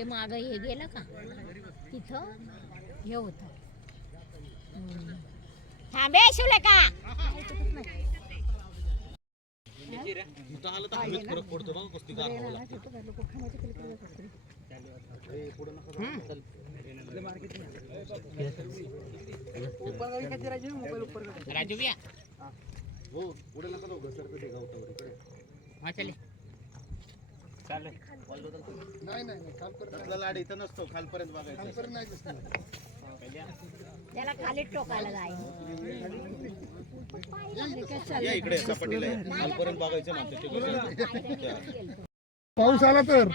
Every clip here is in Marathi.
ते माग हे गेलं का? तिथं हे होत. थांबे शिवले का इथं आलं तर हवेत फरक पडतो बघ कुस्ती गार व्हावं लागतं. राजू बिया हो पुढे नका जाऊ घसरतं ते गवतावर इकडे. हा चले. नाही नाही नाही खालपर्यंत लाड इथं नसतो खालपर्यंत बघायचं. खालपर्यंत नाही दिसणार. त्याला खाली टोकायला जाय. या इकडे सपाटीला या. खालपर्यंत बघायचं म्हणते ते घसरतं. पाऊस आला तर?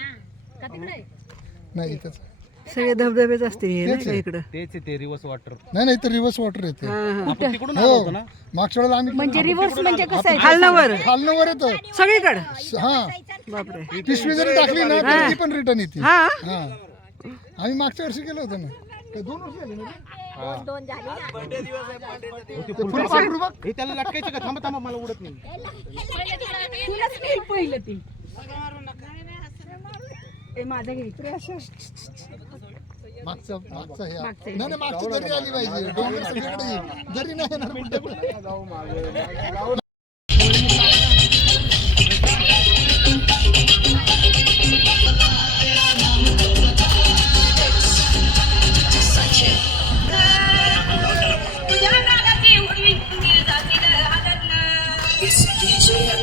नाही इथंच. सगळे धबधबेच असतील. इकडं? तेच ते रिवर्स वॉटर नाही नाही तर रिव्हर्स वॉटर येते आपण तिकडून आलो होतो हो. ना मागच्या वेळेला आम्ही म्हणजे रिव्हर्स म्हणजे कसं आहे? खालनं वर. खालनं वर येतो. सगळीकडं? हा. बापरे. पिशवी जरी टाकली ना तर ती पण रिटर्न येते. हा. हा. आम्ही मागच्या वर्षी गेलो होतो ना. ते दोन वर्ष झाली ना रे? दोन दोन झाली ना. ते फुलपाखरू बघ हे त्याला लटकायचं का? थांबा थांबा मला उडत नाही. पहिलं ती. माझा घ्यायचं मागचा मागचा हे नाही नाही मागची दरी आली पाहिजे. डोंगर सगळीकडे नाही येणार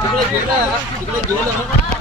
तिकडे तिकडे घेऊन